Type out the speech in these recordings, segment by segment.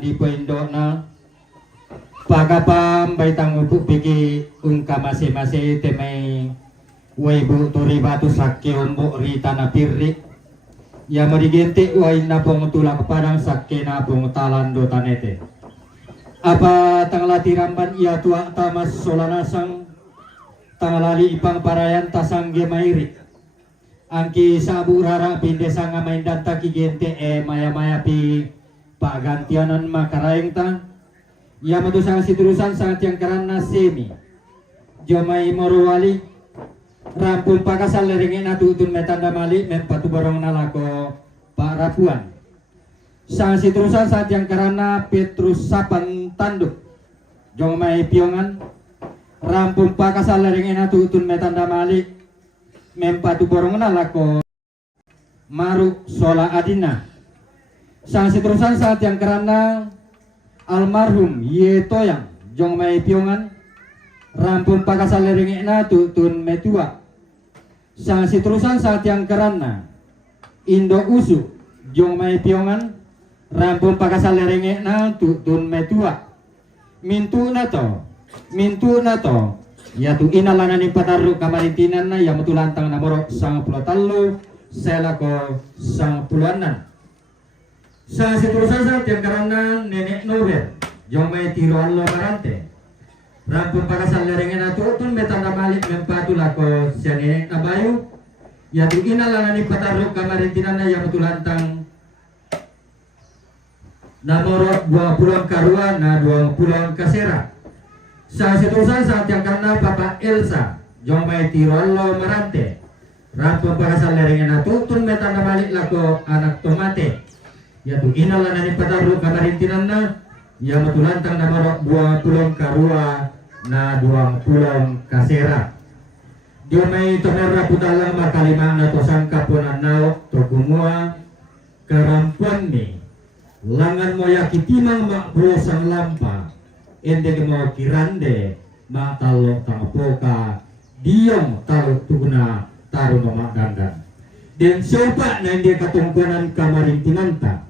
di poindo na pagapam baitang upu piki ungka mase-mase temai waibu turi batu sakki umbu rita na pirri ya marigente wai na pong tulak padang sakki na pong talando tanete apa tanglati ramban ia tua tamas solanasang tangalali ipang parayan tasang gemairi angki sabu rara pinde sanga main danta ki gente maya-maya pi pagantianan makaraing ta ya matu sang siturusan sangat yang karana semi jomai morowali rampung pakasal leringe na tutun metanda mali mempatu borong nalako pak rapuan sang siturusan sangat yang karana Petrus Sapan tanduk jomai piongan rampung pakasal leringe na tutun metanda mali mempatu borong nalako maru sola adina sang siturusan saat yang karena almarhum Yetoyang jong mai piongan rampung pakasal leringe na tutun metua sang siturusan saat yang karena Indo Usu jong mai piongan rampung pakasal leringe na tutun metua mintu nato ya tu inalana ni pataru kamarintinan na ya mutulantang namoro sang pulau talu selako sang puluanan sa siturusan sa tiang karana nenek Nobel jong may tiro allo marante rampung pakasal lerenge na tutun betanda malik mempatu lako siya nenek na bayu ya tu inalana ni pataru kamarintinan na ya mutulantang namoro 20 karua na 20 kasera sa siturusan saat yang karena Bapak Elsa jong may tirolo marante rampung pakasal leringan na tutun metanda balik lako anak tomate ya tu inalana ni pataru kamarintinan na ya matulantang namoro 20 karua na 20 kasera jong may tomerra putalang makalima na to sangkapunan nao to gumua karampuan ni langan mo yakitimang makbrosang lampa ende mau kirande ma talo tangapoka diom talo tuguna taru mama dandan dan siapa na ende katungkunan kamarintinanta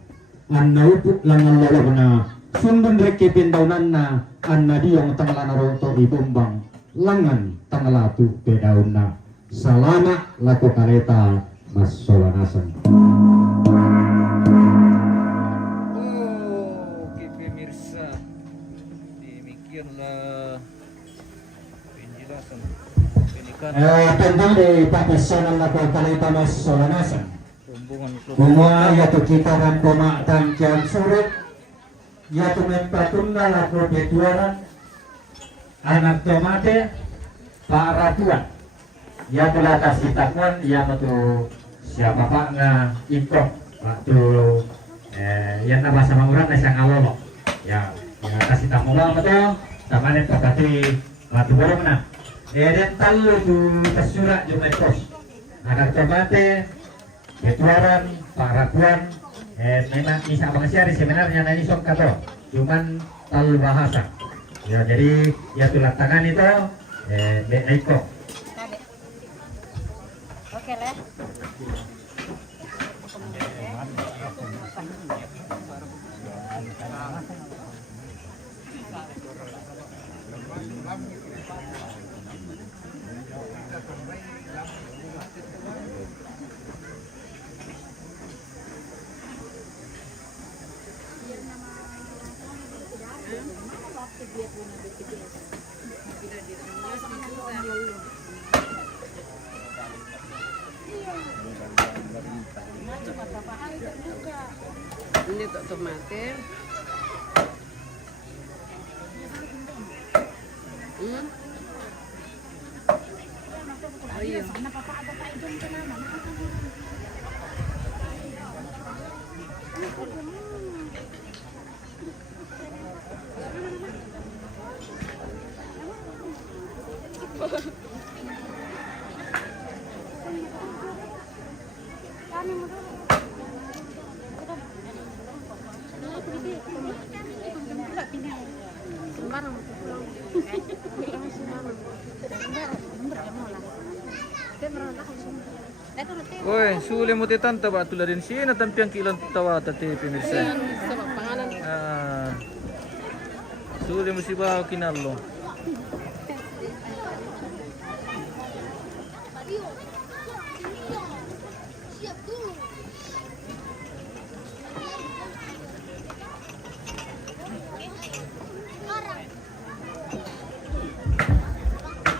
an naupuk langan lalabana sundun reke pendaunan na an na diom tangalana ronto ibumbang langan tangalatu pedauna salama laku kaleta mas solanasan. Tentang di pakesanan lako kalita mas solanasan kumua yaitu kita rampoma tangkian surat yaitu mempatunda lako betuaran anak tomate para tuan yaitu latas itakuan yaitu siapa pak nga ikok waktu yang nama sama orang nasi ngawolo ya kasih tamulah betul tamane pakati waktu borong na dan talu tu kesurat jumat kos anak tomate ketuaran para tuan memang bisa mengasyari sebenarnya nani sok kato cuman talu bahasa ya jadi ya tulang tangan itu eko oke lah ini untuk tomate oh iya Woi, sulit mo titanta ba tularin sih na tampiang kilan tawa tati pemirsa. Sa pangalan Sudah mesti bawa kinalo.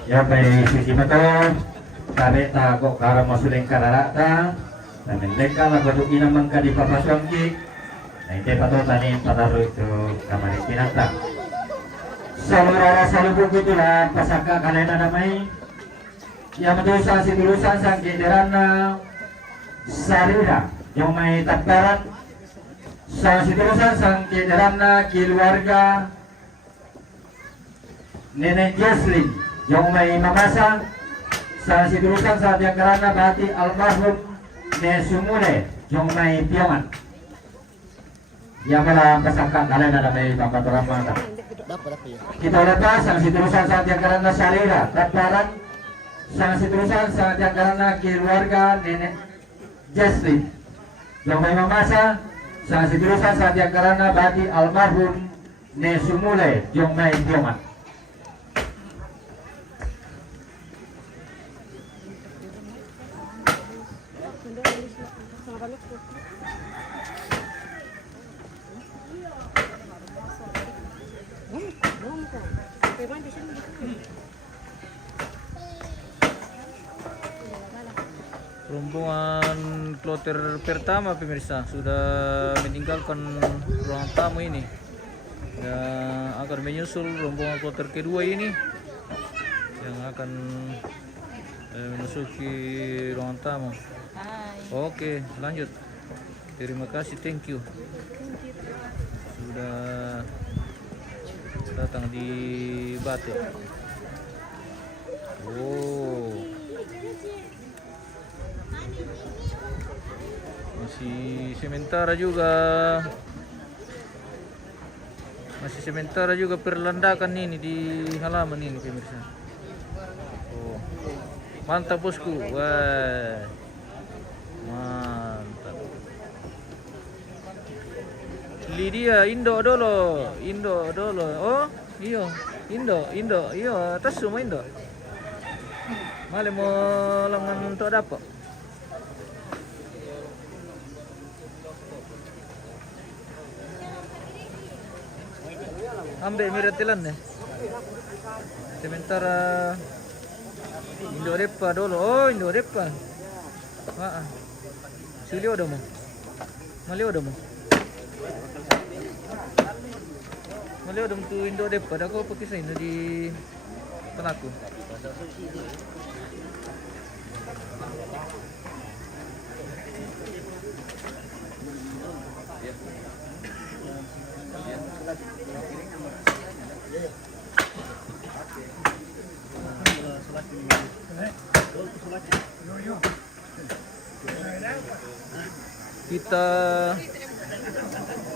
Ya baik sisi mata kare ta kok kara masuling kararata na mendeka la koduk ina mangka di papaswangki na ite pato tani pataru itu kamari kinata salurara salubuk itulah pasaka kalena namai yang mendosa si tulusan sang generana sarira yang mai takbaran sang si tulusan sang generana keluarga Nenek Jesslyn yang may mamasa sa situlusan sa yang karana bati almarhum ne sumule yung may piyaman yang malang kasangka kalian ada may pangkaturan mata kita lepas sang situlusan sa yang karana salira takbaran sang situlusan sa yang karana keluarga Nenek Jesslyn yang may mamasa sang situlusan sa yang karana bati almarhum ne sumule yung may piyaman. Rombongan kloter pertama pemirsa sudah meninggalkan ruang tamu ini dan akan menyusul rombongan kloter kedua ini yang akan memasuki ruang tamu. Oke, lanjut. Terima kasih, thank you sudah datang di Batik. Oh, masih sementara juga perlandakan ini di halaman ini pemirsa. Oh, mantap bosku. Wah, mantap. Lydia Indo dulu. Oh iya, Indo iya, atas semua Indo. Male mau langan untuk dapat. Ambil miratilan nih. Sementara Indo Depa dulu. Oh, Indo Depa. Sili udah mau. Mali udah mau. Mali udah tuh Indo Depa. Dah kau pakai saya di penaku. Kita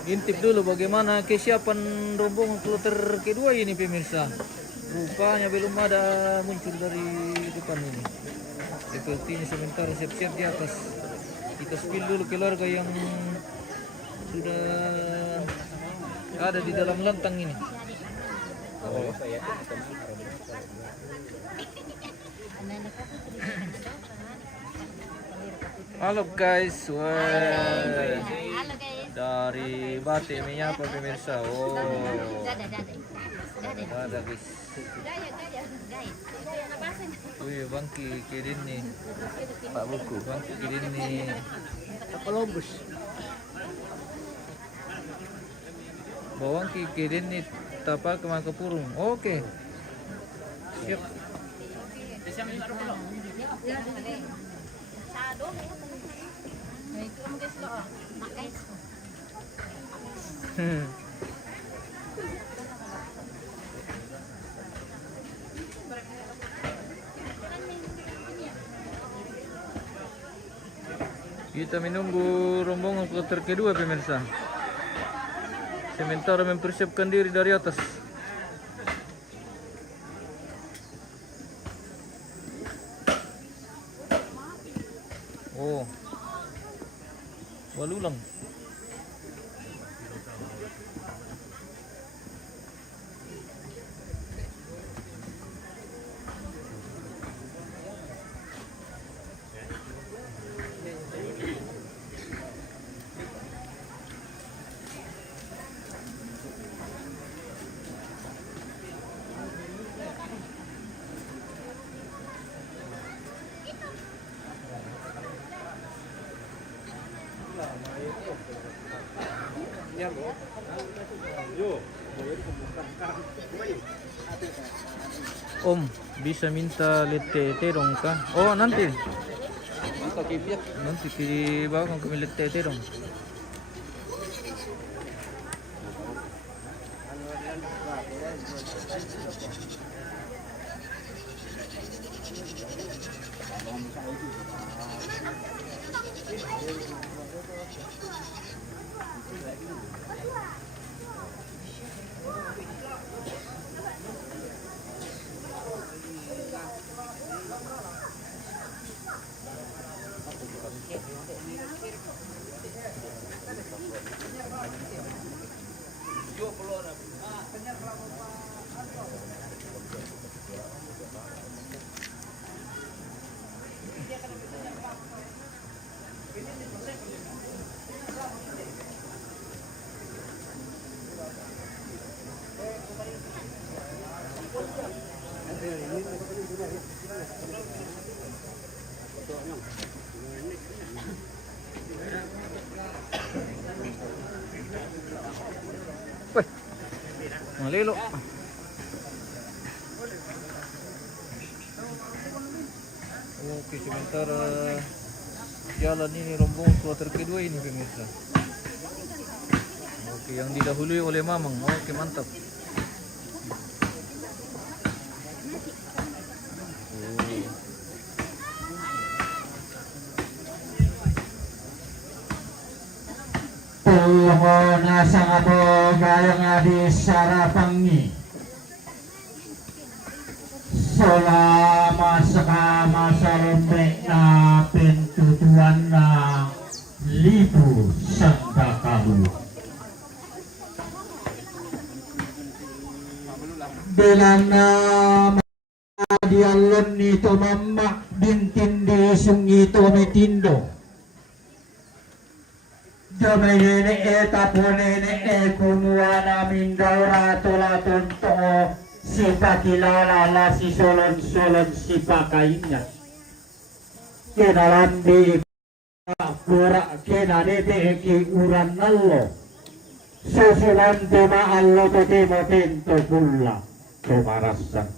intip dulu bagaimana kesiapan rombongan kloter kedua ini pemirsa. Rupanya belum ada muncul dari depan ini. Sepertinya sementara siap-siap di atas. Kita spill dulu keluarga yang sudah ada di dalam lantang ini. Oh. Halo guys, wah, dari Batik menyapa pemirsa. Oh, ada guys. Wih, Bangki kirim nih, Pak Buku, Bangki kirim nih. Columbus. Bawang kirim nih, tapa ke Makapurung. Oke, siap. Kita menunggu rombongan kloter kedua pemirsa. Sementara mempersiapkan diri dari atas. Oh, walulang. Om, bisa minta lete terong kah? Oh, nanti. Nanti di bawah kami lete terong. Wih, malilo. Oke, sementara jalan ini rombongan kloter kedua ini pemirsa. Oke, yang didahului oleh Mamang. Oke, mantap. Tuhona sang abogayang di Sarapangi selama sekama selembek na pintutuan na libu sandakalu dengan nama dialon nito mamak bintin di sungi to metindo Damay nene tapo nene kumuha namin daw rato-raton to si pakilala la si solon-solon si pakainya. Kinalambi pura kinanete ki uran nallo. Susulan tumaallo to timo pinto kulla tumarasan.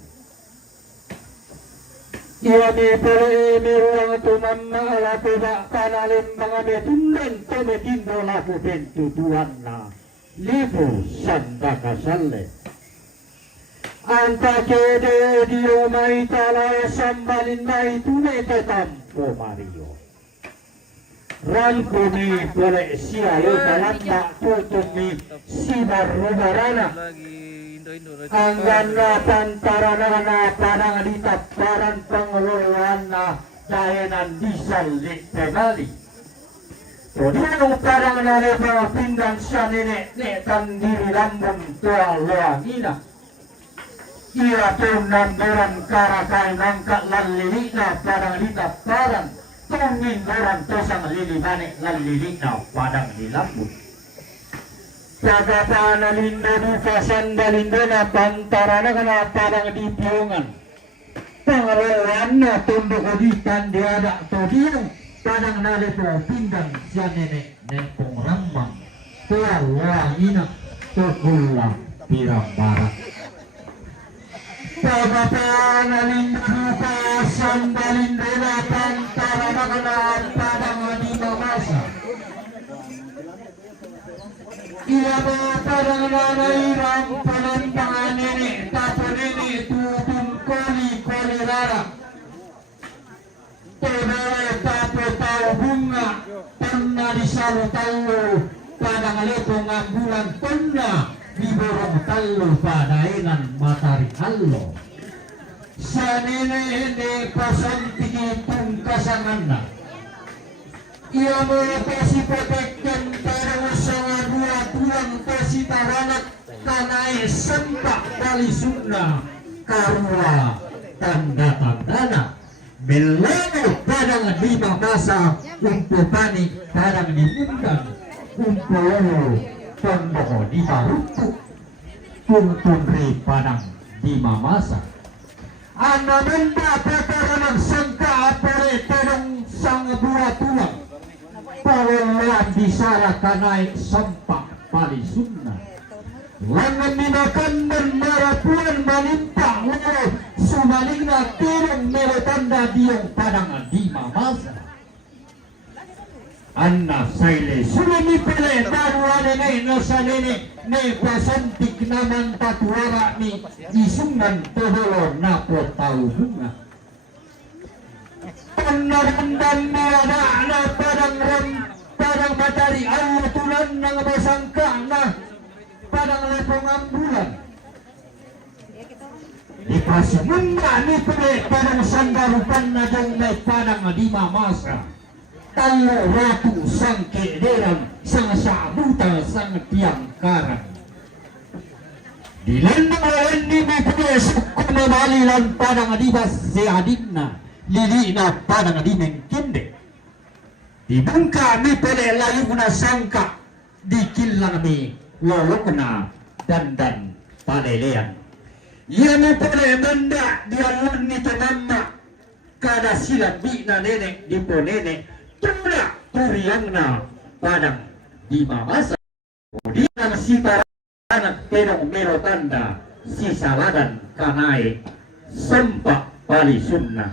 Iwami pere miruang tumamma ala tidak panalim mga metundan to metindo laku pentutuan na libu sanda kasale. Anta kede di rumai talaya sambalin mai tunete tampo Mario. Rangkumi pere siayo talanda tutumi sibar rubarana. Anggan na pantarana na parang ditaparan pengelolaan na dayanan disal di penali. Tudino parang na mga pindang siya nenek diri lambang tua loangina. Ira tunandoran karakay nangka lalili na parang ditaparan. Tungindoran tosang lilimane lalili na padang dilambut. Pagkapanalindo di pasandalindo na pantarana na parang di piungan. Pangalawan na tundok uditan di ada todino. Parang nalito pindang siya nenek nempong rambang. Tua wangina tukula pirang barat. Pagkapanalindo di pasandalindo na pantarana na parang di mamasa. Iya mga parang nanayirang panantangan nini, tapo nini, tutun koli rara. Todore tapo tau bunga, tanna di salo talo, padang leto ng bulan tanna, di borong talo padainan matari halo. Sa nini hindi pasampigi tungkasangan na. Ia mga pasipatekkan para sa dua tulang pasitaranat kanay sempak kali sunda karua tanda-tandana meleno padang di masa umpo panik padang di undang umpo tondoko di barutu tuntunri padang di masa anamenda petaranang sangka apare padang sang dua tulang Pawala di sara kanay sampak pali sunnah. Langan minakan dan marapuan malimpang ulo sumalingna tirong merotanda diong padang adima masa. Anna saile sulimi pele taruane no salene ne pasantik naman tatuara ni isungan toholo napo tau bunga. Panarandam ada na padang matahari Allah tulan ng masangka na padang lepongan bulan. Di pasimunda ni pele padang sandarupan na jong may padang adima masa. Talo ratu sang kederang sang sabuta sang tiang karang. Dilandang lain ni Mepres kumabalilan padang adibas si adinna lilina padang adimeng kinde. Dibungka mi pele layu na sangka dikilang mi lolok na dandan palelean. Ia mi pele benda dialun ni tamama kada silat bi na nenek dipo nenek. Tuna turiang na padang di mamasa di nang si anak perong mero tanda si saladan kanai sempak pali sunnah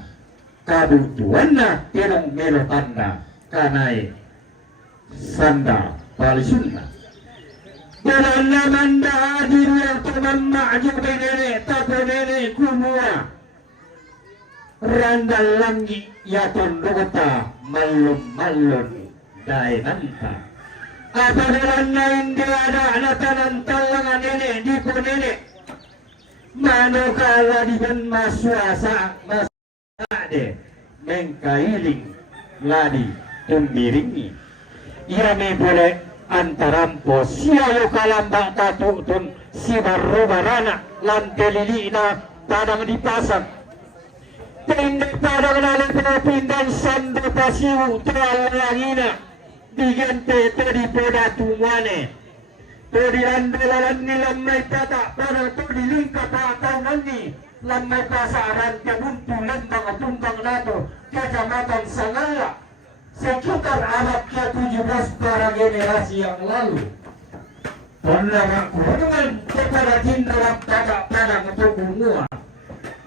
kabutuan na perong mero tanda kanai sanda pali sunnah dalam namanda diri yang termamma juga nenek tapo nenek kumua randal langit ya tundukta malum dai nanta apabila lain dia ada anatanan talangan nenek di nenek manukala di ben masuasa masade mengkailing ladi tumbiringi ia me boleh antarampo siayo kalambang tatu tun si barrobarana lantelilina padang di pasang pendek padang lalang pindan sando pasiu teralangina digante tadi poda tumane tadi andalalan ni lamai pata pada tadi lingka patau nani lamai pasaran kabuntu lembang tumpang nato kecamatan Sangala sekitar abad ke-17 para generasi yang lalu. Pernah kurungan kepada tindakan padang tubuhmu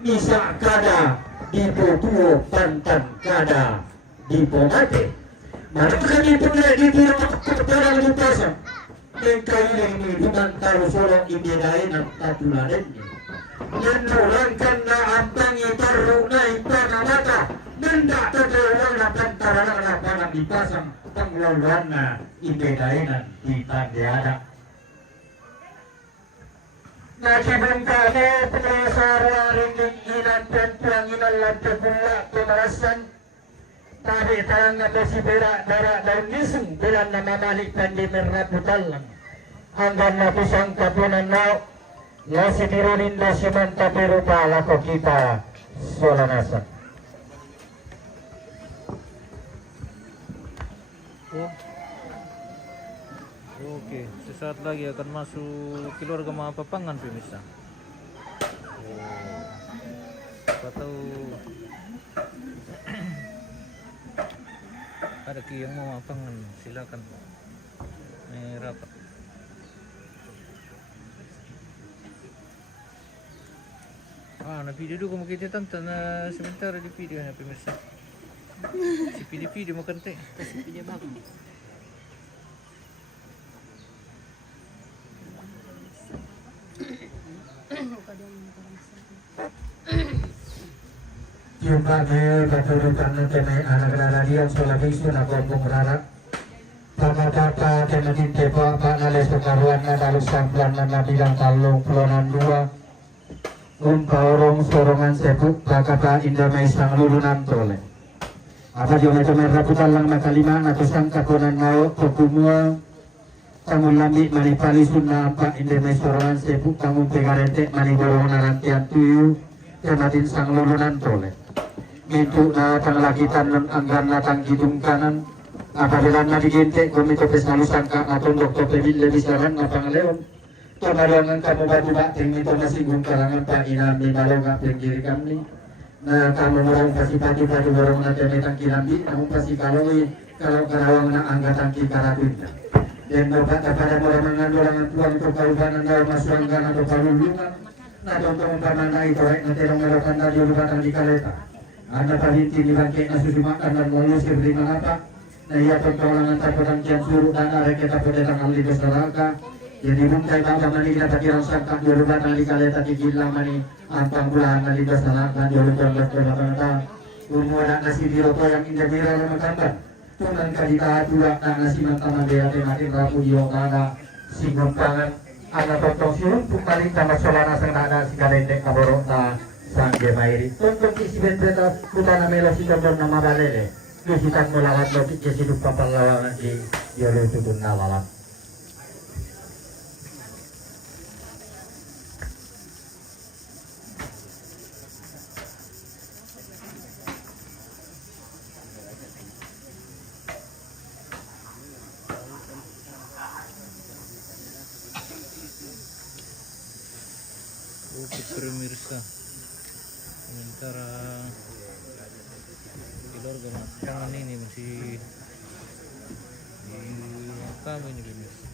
bisa kada di tubuh pantan kada di pomate maka di punya di padang di pasang mengkailing ini bukan taruh solo ibedai nak tatuladennya menurunkan na ampangi taruh naik pada mata benda terlalu pantaran na padang di pasang pengeluaran na ibedainan di tandiada nakibungkane penasara rindik inan pentuanginan lantai pula pemerasan tabi tangan besi berak darak daun nisung belan nama malik pandi meraputalang hanggang napisang kapunan nao lasi tirunin dasiman tapi rupa lako kita solanasa. Oke, sesaat lagi akan masuk keluarga Mapapangan pemirsa. Atau ada yang mau Mapapangan, silakan rapat. Na video dulu kamu kita tonton sebentar di video ya pemirsa. Si video makan teh. Video bagus. Jumpa ke keturutan kene anak radio televisi na kompong rara papa kena tinte pak nales pekaruan na dalus samplan na bilang talong pelonan dua orang sorongan sepuk kakata indah maisang lulunan tole apa dia macam raputan lang makalima natusang kakonan mau pepumua tangun lambi manipali sunna apa indah maisorongan sepuk tangun pegarente manigorong narantian tuyu kenatin sang lulunan tole mintu na tang lakitan ng anggan na tang gidung kanan apabila na diginte komito pesalu sangka atong doktor pebil lebisaran na pangaleon kemalangan kamu batu bating itu masih gum kalangan pa inami malonga pinggiri kami na kamu morong pasi pati pati morong na jane tang kinambi namun pasi kalau karawang na angga tangki karapinda dan berkata pada orang mengandulangan tuang untuk kaubanan dalam masuangkan atau kalulungan na untuk umpamana itu nanti orang melakukan tadi urutan di kaleta anda palinti di bangkit na susumakan dan lalu seberi mengapa na iya pentolangan tapatan kian suruh dan arek kita pada tanggal libas neraka yang dibungkai bangga manila pakirang sangka di urutan di kaleta di gila mani ampang bulahan na libas neraka di urutan berkata umur nasi biroto yang indah bira lamakamban tunan kadita tulak na nasi mantaman dia tematin rapu diokana singgung pangan ana totong siun pumaling tamat solana sang nana si kalente kaboro na sang gemairi tonton isi benteta putana mela si kondor nama balele lusitan melawat lokit ya sidup papal lawangan di yolo tudun nalalak Oke pemirsa, sementara di luar tangan ini masih direkam ini pemirsa.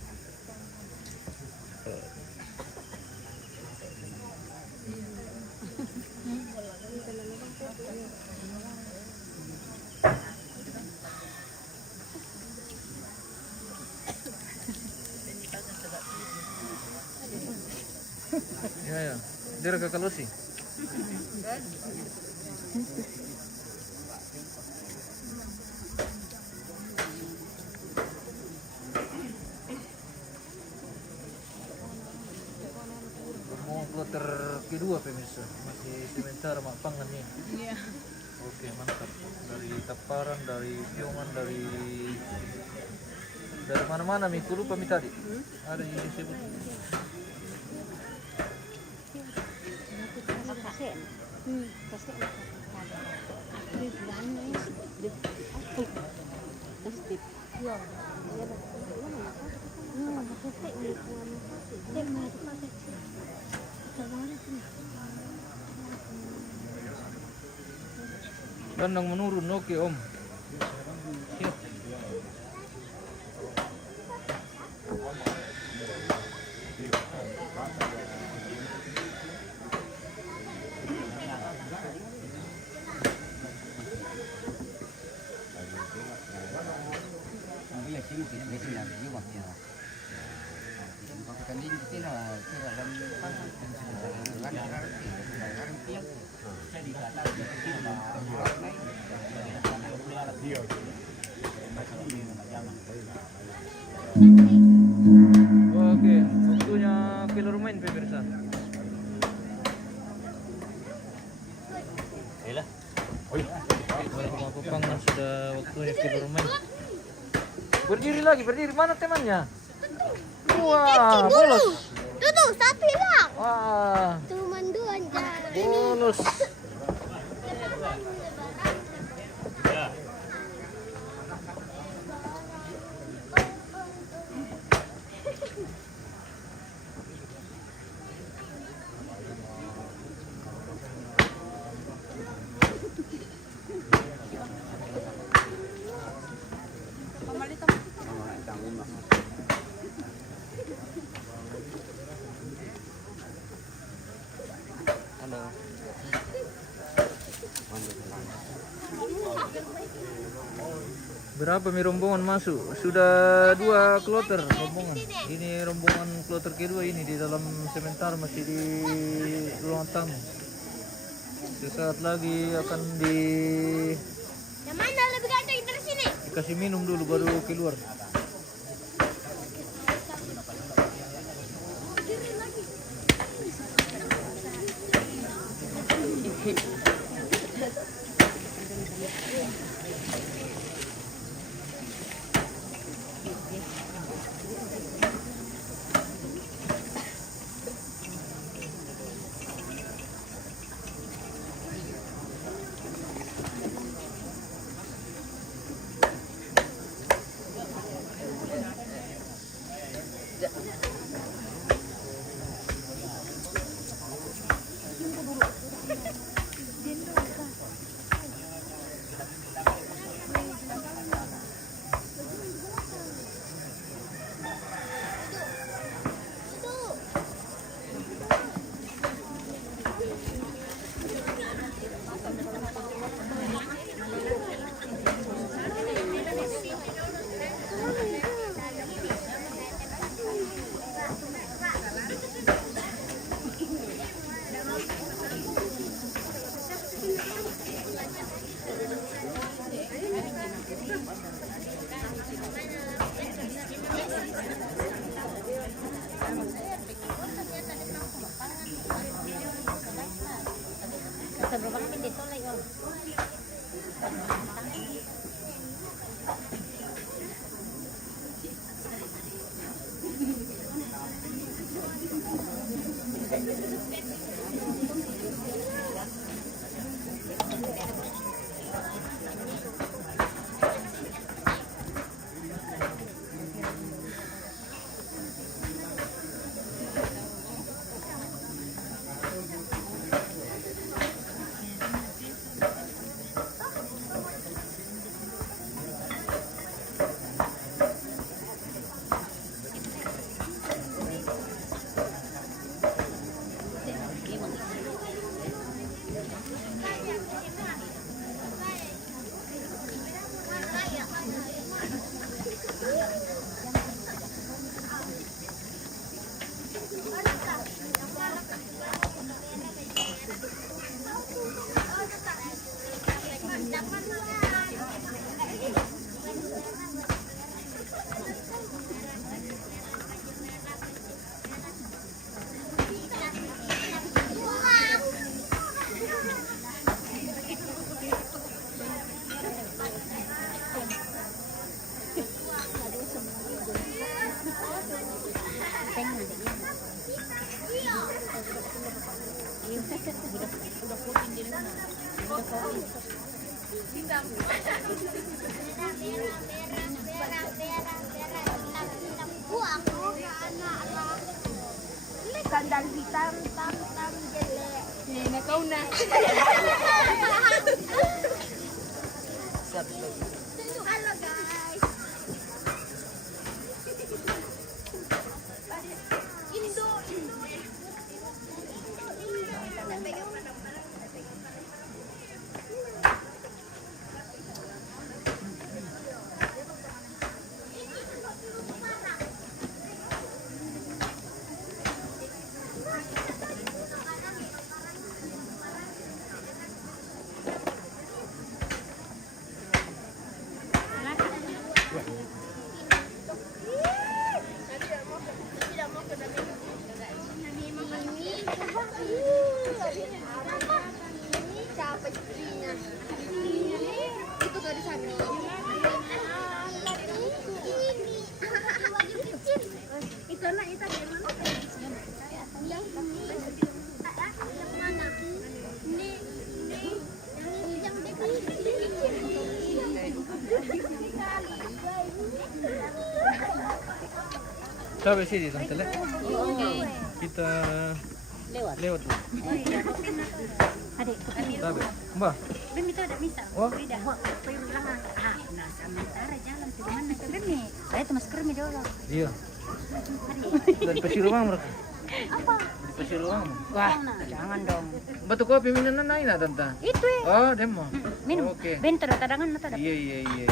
Ya, dia ke kalau sih. Mau kloter kedua pemirsa, masih sementara mak pangan nih. Iya. Oke mantap. Dari Taparan, dari Piongan, dari mana-mana mi lupa mi tadi. Ada yang disebut. Bandang menurun, oke om. Siap. Oke, waktunya keluar main pemirsa. Aku pangan sudah waktunya keluar main. Berdiri lagi, berdiri. Mana temannya? Wah, bolos. Tuh, satu hilang. Wah, Cuman dua aja. bolos. Halo. Berapa mi rombongan masuk? Sudah 2 kloter rombongan. Ini rombongan kloter kedua ini di dalam sebentar masih di ruang tamu. Sesaat lagi akan Yang mana lebih ganteng dari sini? dikasih minum dulu baru keluar. Sandal hitam, tam jelek. Nah, kau na. Halo guys. Indo. Sampai sini tante Le. Kita lewat. Adik, Sampai. Mbak. Bemi itu ada misal. Oh. Tidak. Nah, sementara jalan ke mana ke Bemi? Itu masker mi dulu. Iya. Dari pasir rumah mereka. Apa? Di pasir rumah. Wah, jangan dong. Batu kopi minum naik na tante. Itu ya. Oh, demo. Minum. Oke. Bentar tadangan nata dapat. Iya.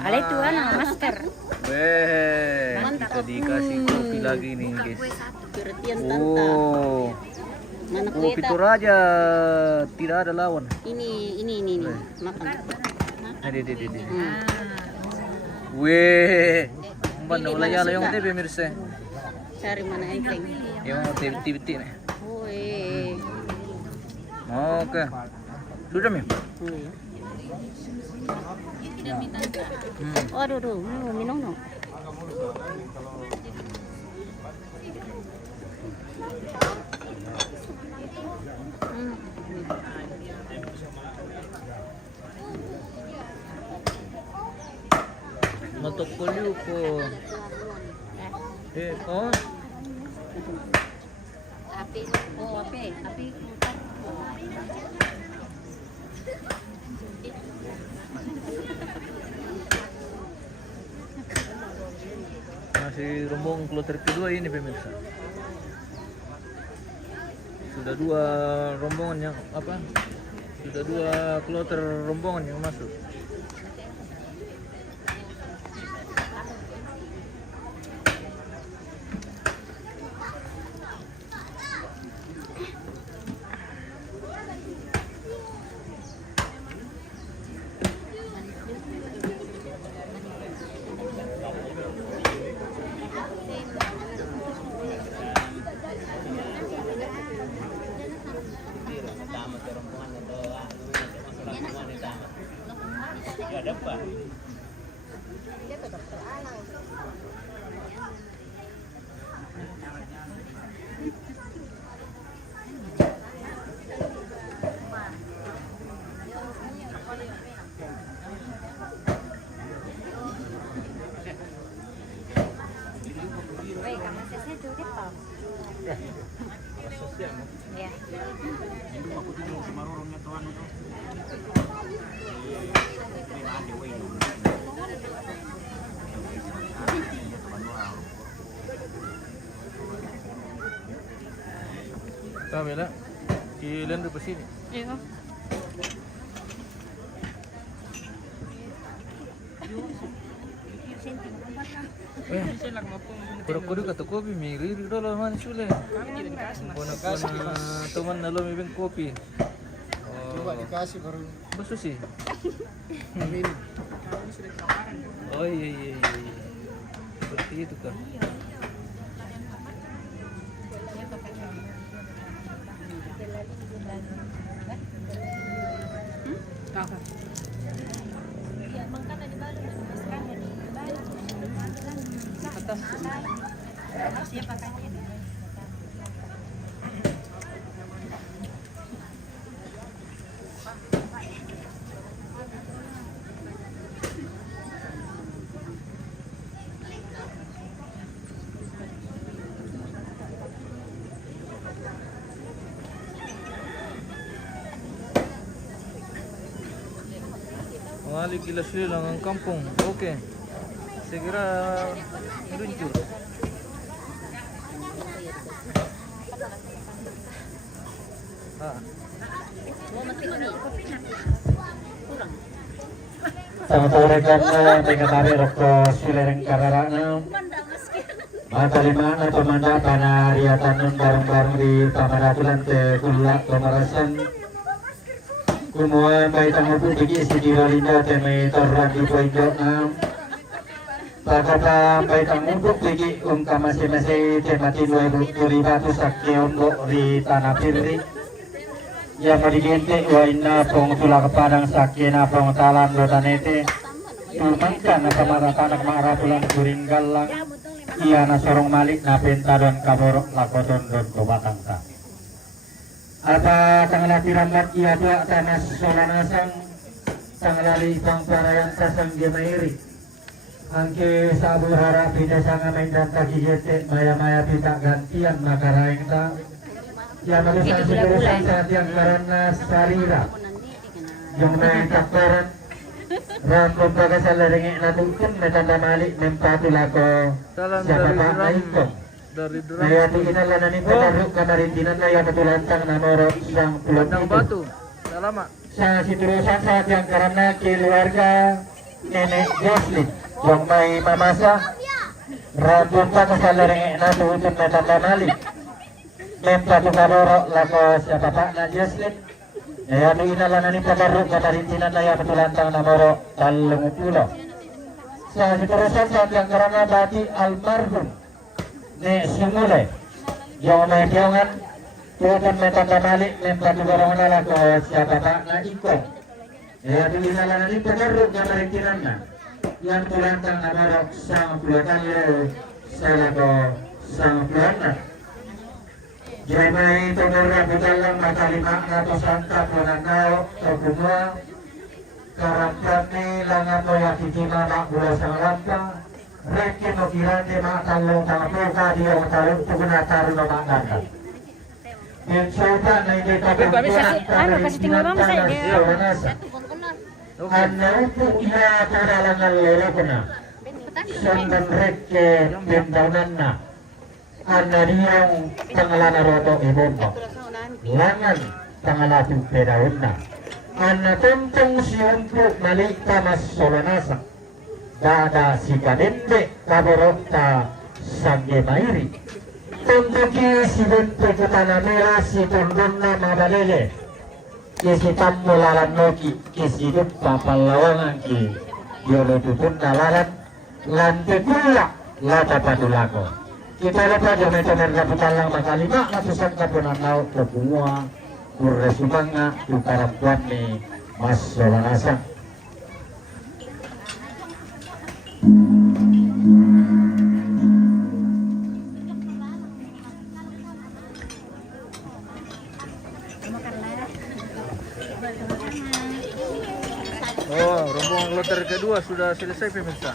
Ale itu masker. Weh, kita dikasih kopi lagi nih guys. Oh, kopi itu raja, tidak ada lawan. Ini. Makan. Ada. Weh, mbak mulai nyala yang teh pemirsa. Cari mana enteng. Yang mau tibiti nih. Woi. Oke, sudah mi. Aduh, minum no. Matok polio po. Oh. Api. Masih rombongan kloter kedua ini pemirsa. Sudah dua rombongan yang Sudah dua kloter rombongan yang masuk. itu Jepang. Ya. Kami lah. Ilan di sini. Iya. Kuda-kuda kata kopi miri dulu mana sule. Kona teman nalo mibin kopi. Coba dikasih baru Basu sih. ini. Oh iya. Seperti itu kan. Mengalir gila sila lang ang kampung. Oke. Saya kira meluncur. Sama-sama rekan mengenari rokok silereng kararana. Mata lima na pemanda kana riatan bareng-bareng di pamaratulan te kulak pemarasan. Kumuha may tangupo bigi si Diwalinda te may torran di poindo na. Pagkata may tangupo bigi kamasi-masi te matinway bukuri-batu sakyon bo ri tanah pirri. Ya madigente wa inna pong tulak padang sakya na pong talan do tanete. Tumangkan na pamaratanak maarapulan kuring galang. Iya na sorong malik na pentadon kaborok lakoton don kobatang ta. Apa tangalati rambat iya tua tanas solanasang tangalali pang parayan tasang gemairi. Angke sabur harap pita sanga main dan takijete maya-maya pita gantian makaraeng ta. Ya manusia seterusan saat yang karena sarira yang main takbaran rambut bagai salarengek natungkun metanda malik mempatu lako siapa pak naikong Dari naya tukinan lanani penaruk kamarintinan naya petulantang namoro sang pulau Padang itu Batu. Lama. sa seterusan saat yang karena keluarga nenek Jocelyn yang main mamasa rambut bagai salarengek natungkun metanda malik mempatu kaloro lako siapa pak na Jocelyn ya tu inalan ni pakaruk kamarintinan naya petulantang namoro talung pulau sa seterusan saat yang karena bati almarhum ne sumule yang may tiyangan tutan metanda malik mempatu kaloro na lako siapa pak na iko ya tu inalan ni pakaruk kamarintinan na yang tulantang namoro sang pulau sa lako sang pulau na Jemai tonora budalang mata 500 angka penanau terkumua karapani langan moya kitima mak bula sang lampa reki no kirande mak talong tangapoka dia talong tuguna taru no mak ganda yang sultan na hindi Kasih tinggal mama saya dia. Anna upo ina taralangan lolo kuna sandan reke pindaunan na Anna diyang pangalana roto ibomba langan pangalatu pedaun na Anna tuntong siyumpo malik tamas solanasa dada si kadende kaborokta sangge mairi tuntuki si bunto kutana mera si tundun na mabalele kisi tammo lalan noki kisi duppa palawangan ki yolo tutun na lalan lante kula lata patulako kita lepas jangan tenar kapitalang makalima ratusan kapunan laut ke semua kurresumanga tukarampuan ni mas solanasa Oh, rombongan kloter kedua sudah selesai pemirsa.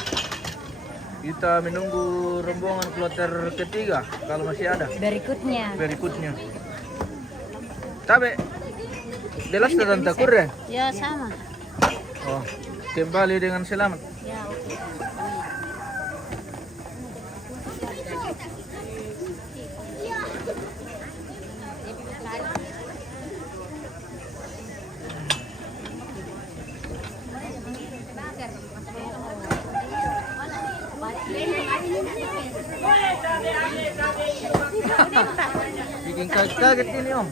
Kita menunggu rombongan kloter ketiga kalau masih ada Berikutnya. Tabe jelas tante kurang. Ya sama. Oh, kembali dengan selamat. Ya oke. Bikin kaget ini om.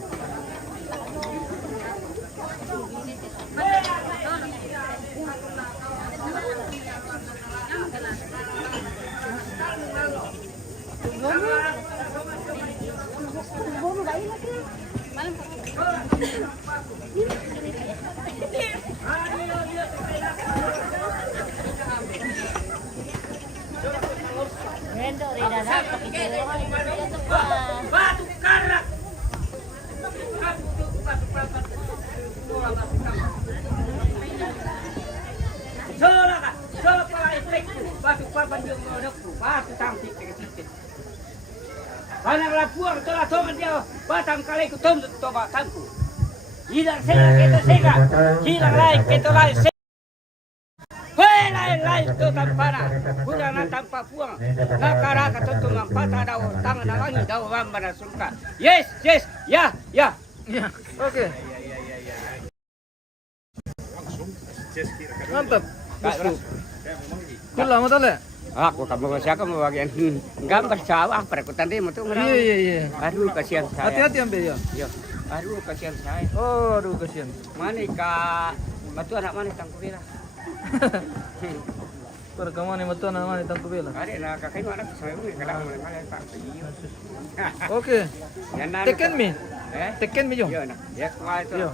Banang lapuang telah tongan dia batang kali ku tum tu batangku. Hilang sega kita sega, hilang lain kita lain sega. Hei lain tu tampana, bukan tanpa puang. Nakara kata tu ngampata daun tangan dalangi daun bambara sulka. Yes, ya. Ya, oke. Mantap. Bosku. Kula mau tole? Aku kamu siapa mau bagian gambar sawah perekutan dia itu ngerang. Iya. Aduh kasihan saya. Hati-hati ambil ya. Iya. Aduh kasihan saya. Oh, aduh kasihan. Mana kak? Batu anak mana tangku bela? Perekaman yang betul nama di tangku bela. Ada nak kakek mana saya pun kadang mana tak. Oke. Tekken mi. Tekken mi jom. Iya nak. Ya kuat itu. Iya.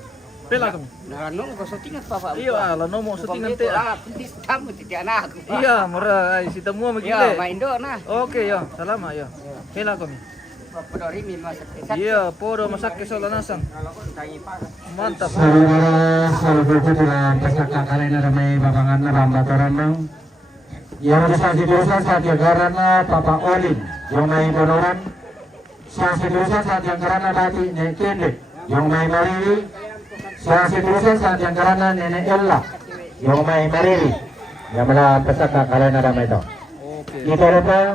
Pela kami. Nah, nung ko syuting papa. Iya, lah nomo syuting nanti. Kuntis tamu ti anak. Iya, murah. Si temu magile. Iya, main do na. Oke, ya. Salama ya. Pela kami. Padori min masak. Iya, podo masak ke Solanasang. Mantap. Saudara dalam pesaka kalian ramai babangan rambataran bang. Yang bisa diurusan saat yang karena Papa Olin yang main bonoran. Saat diurusan saat yang karena Bati Nekende yang main Mariri. Saat diurusan saat yang karena Nenek Ella yang main Mariri. Yang mana pesaka kalian ramai itu. Kita lupa.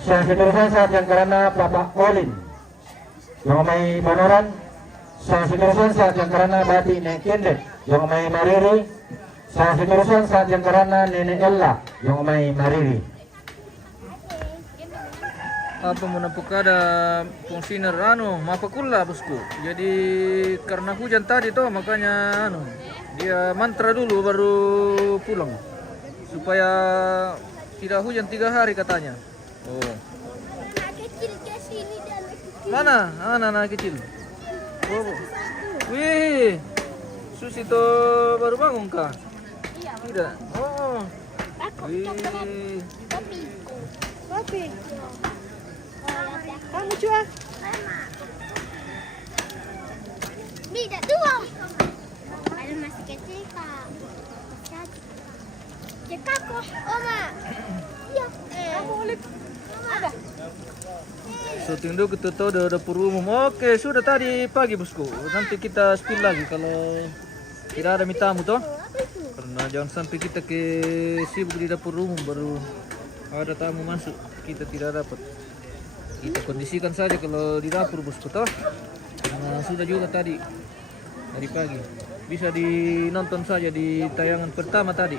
Saat diurusan saat yang karena Papa Olin yang main bonoran. Saat diurusan saat yang karena Bati Nekende yang main Mariri. Sa situasyon saat yang karena Nenek Ella yang main Mariri. Apa menapukada fungsinya mapakula bosku. Jadi karena hujan tadi toh makanya dia mantra dulu baru pulang supaya tidak hujan 3 hari katanya. Oh. Kecil ke sini dan Mana anak-anak kecil? Oh. Wih. Susi to baru bangun kah? Tidak. Oh. Wih. Papi. Kamu cua? Tidak dua. Ada masih kecil kak. Cekak kok, Oma. Iya. Kamu oleh. Ada. Syuting dulu kita tahu udah dapur umum. Oke, sudah tadi pagi bosku. Nanti kita spill lagi kalau tidak ada tamu toh. Karena jangan sampai kita sibuk di dapur umum baru ada tamu masuk kita tidak dapat. Kita kondisikan saja kalau di dapur bosku toh. Karena sudah juga tadi dari pagi. Bisa dinonton saja di tayangan pertama tadi.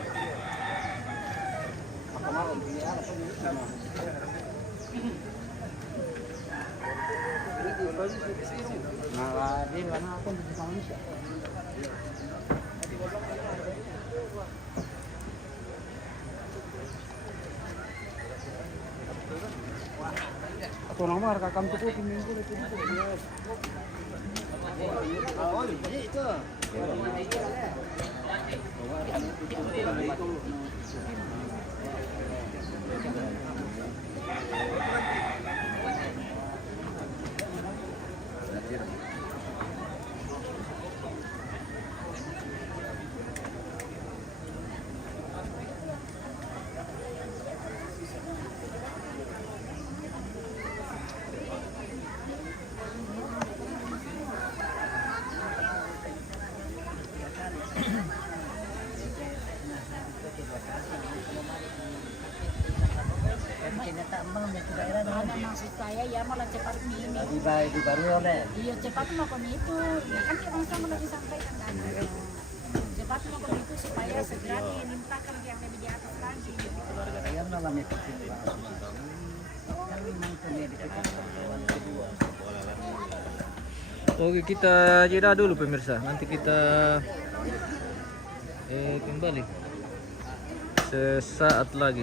Ako nama rekam tu pun minggu itu. supaya ya malah cepat ini. Di baru oleh. Iya cepat melakukan itu. Ya, kan orang sama lagi sampaikan kan. Cepat melakukan itu supaya segera dilimpahkan yang lebih di atas lagi. Keluarga ayam dalam itu. Oke, kita jeda dulu pemirsa. Nanti kita kembali sesaat lagi.